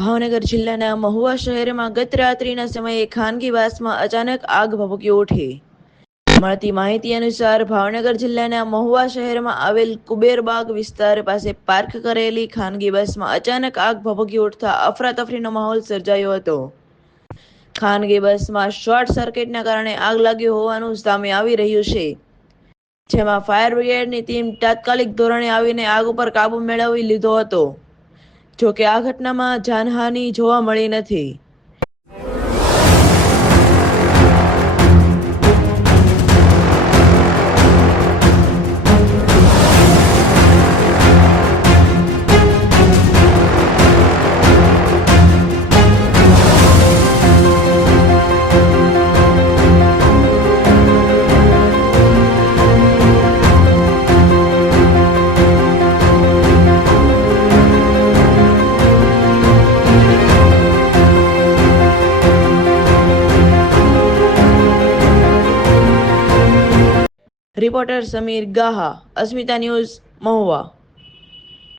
ભાવનગર જિલ્લાના મહુવા શહેરમાં ગત રાત્રિના સમયે ખાનગી બસમાં અચાનક આગ ભભૂકી ઉઠી. મળતી માહિતી અનુસાર ભાવનગર જિલ્લાના મહુવા શહેરમાં આવેલ કુબેરબાગ વિસ્તાર પાસે પાર્ક કરેલી ખાનગી બસમાં અચાનક આગ ભભૂકી ઉઠતા અફરાતફરીનો માહોલ સર્જાયો હતો. ખાનગી બસમાં શોર્ટ સર્કિટના કારણે આગ લાગી હોવાનું સામે આવી રહ્યું છે, જેમાં ફાયર બ્રિગેડની ટીમ તાત્કાલિક ધોરણે આવીને આગ ઉપર કાબુ મેળવી લીધો હતો. જોકે આ ઘટનામાં જાનહાનિ જોવા મળી નથી. રિપોર્ટર સમીર ગાહા, અસ્મિતા ન્યૂઝ, મહુવા.